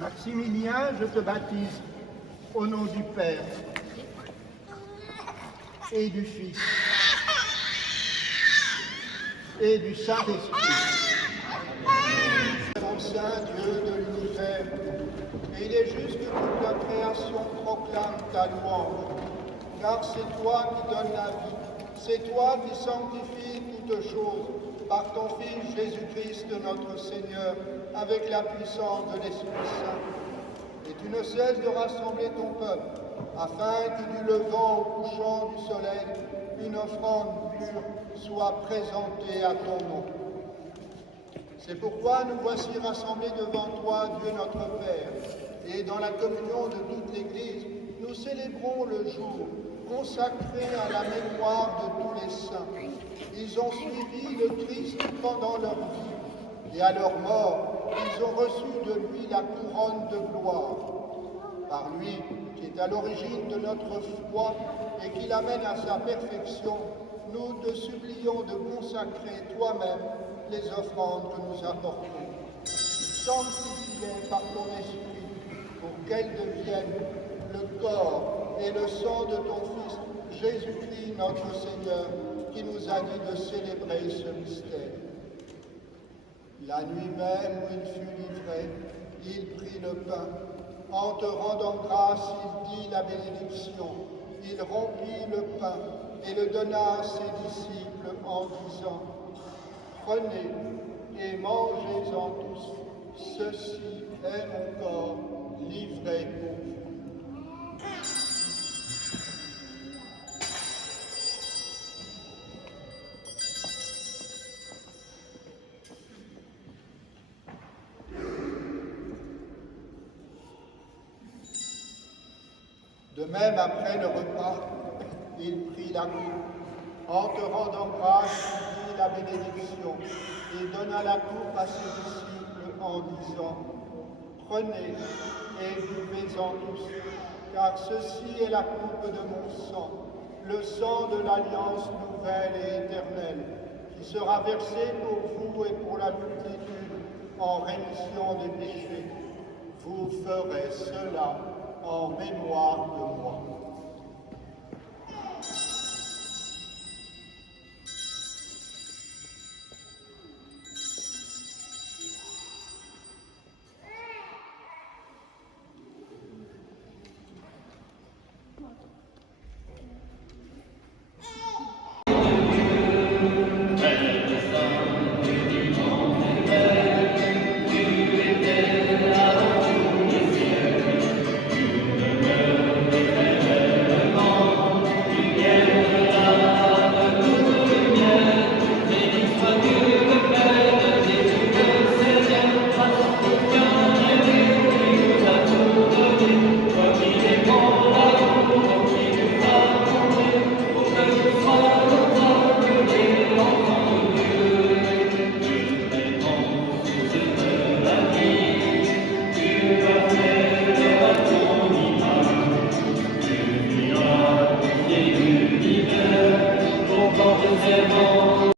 Maximilien, je te baptise au nom du Père et du Fils et du Saint-Esprit. Mon Saint Dieu de l'univers, et il est juste que toute la création proclame ta louange, car c'est toi qui donnes la vie, c'est toi qui sanctifies toutes choses par ton Fils Jésus-Christ notre Seigneur, avec la puissance de l'Esprit Saint. Et tu ne cesses de rassembler ton peuple, afin que du levant au couchant du soleil, une offrande pure soit présentée à ton nom. C'est pourquoi nous voici rassemblés devant toi, Dieu notre Père, et dans la communion de toute l'Église, nous célébrons le jour consacré à la mémoire de tous les saints. Ils ont suivi le Christ pendant leur vie, et à leur mort, ils ont reçu de lui la couronne de gloire. Par lui, qui est à l'origine de notre foi et qui l'amène à sa perfection, nous te supplions de consacrer toi-même les offrandes que nous apportons. Sanctifie-les par ton esprit, pour qu'elles deviennent le corps et le sang de ton Fils, Jésus-Christ notre Seigneur, qui nous a dit de célébrer ce mystère. La nuit même où il fut livré, il prit le pain. En te rendant grâce, il dit la bénédiction. Il rompit le pain et le donna à ses disciples en disant : Prenez et mangez-en tous. Ceci est mon corps livré pour vous. De même, après le repas, il prit la coupe. En te rendant grâce, il dit la bénédiction. Il donna la coupe à ses disciples en disant, prenez et buvez-en tous, car ceci est la coupe de mon sang, le sang de l'alliance nouvelle et éternelle, qui sera versé pour vous et pour la multitude en rémission des péchés. Vous ferez cela en mémoire de moi.